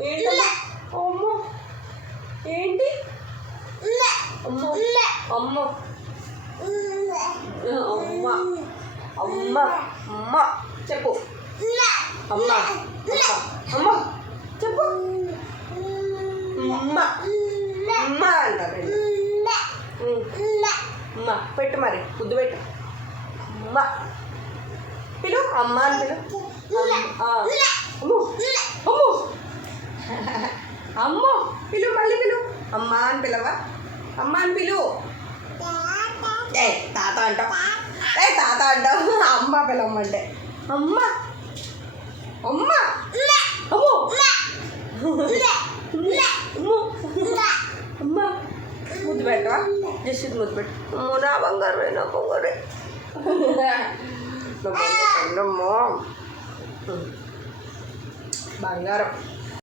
ఏంటమ్మా? అమ్మ ఏంటి? అమ్మ అమ్మ అమ్మ అమ్మ అమ్మ చెప్పు. అమ్మ అమ్మ చెప్పు. అమ్మ అమ్మ అంటారు. అమ్మ పెట్టు, మరి ముద్దు పెట్టు. అమ్మ పిలు, అమ్మ అని పిలు. అమ్మో అమ్మో అమ్మో పిలు, మళ్ళీ పిలు. అమ్మ అని పిలవా? అమ్మ అని పిలు. ఏ తాత అంటావు, ఏ తాత అంటావు. అమ్మ పిలవమంటే అమ్మ అమ్మ అమ్మో అమ్మ ముద్దు పెట్టవా? జస్ట్ ముద్దు పెట్టు. అమ్మో నా బంగారు, నా బంగారు, అమ్మో బంగారం.